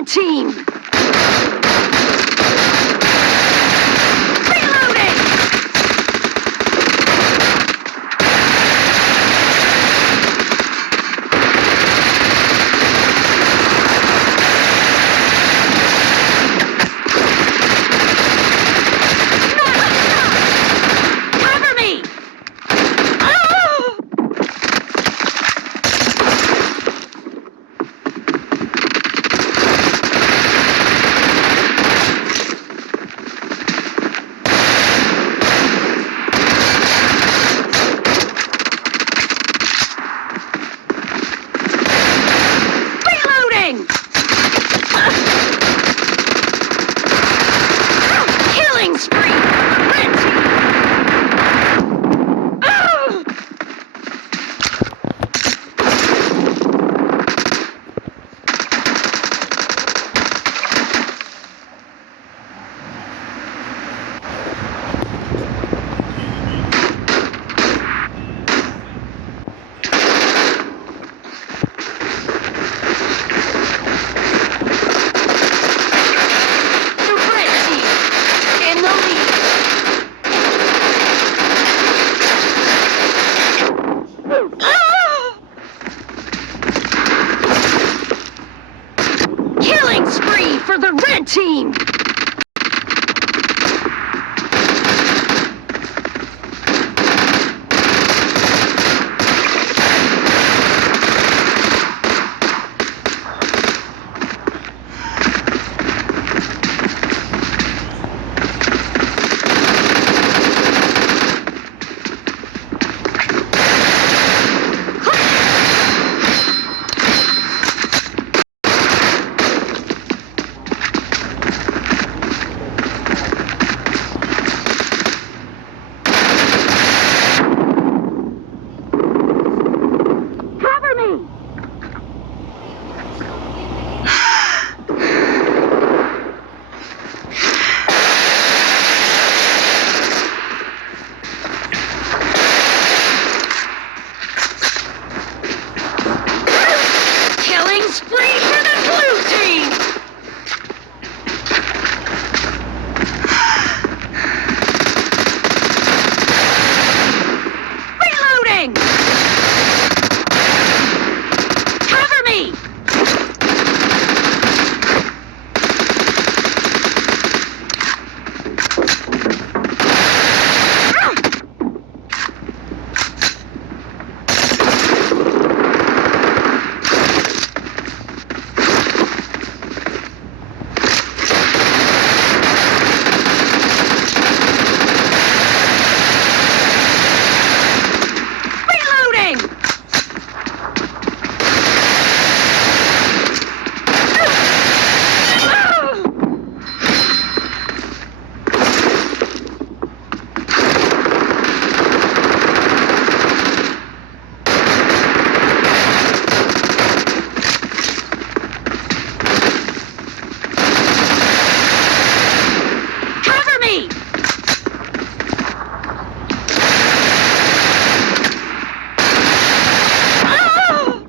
red team! Reloading! Cover me! Oh! Reloading! Killing spree! Red team! Oh! The red team in the lead. Ah! Killing spree for the red team. Cover me! Killing spree for the blue team! Reloading! Cover me! Reloading! Cover me! Oh!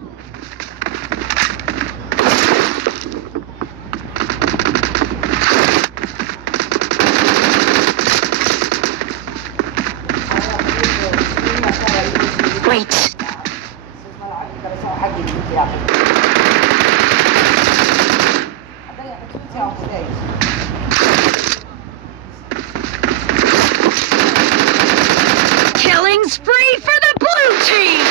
Wait. Killing spree for the blue team!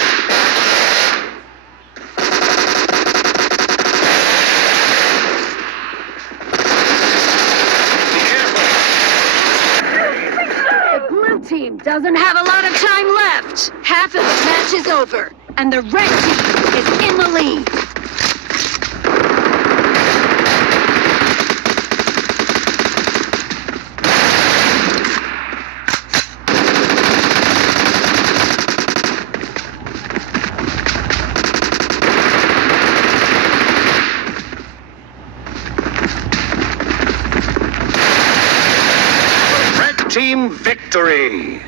The blue team doesn't have a lot of time left. Half of the match is over, and the red team is in the lead. Team victory!